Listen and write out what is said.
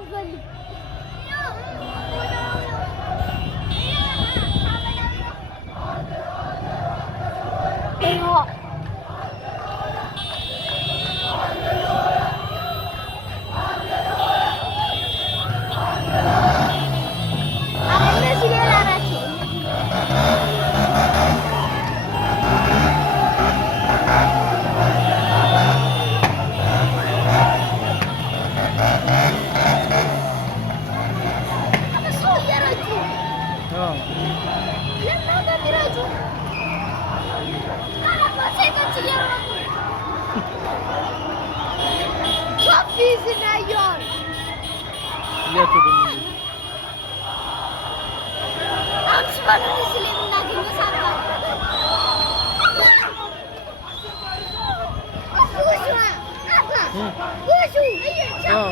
Hazırlık. Tamam. Çok yüzüne yor. Yat odamı. Amşmanın üzüleminden gülme saklan. Kuşu. Kuşu. Hayır. Çabuk.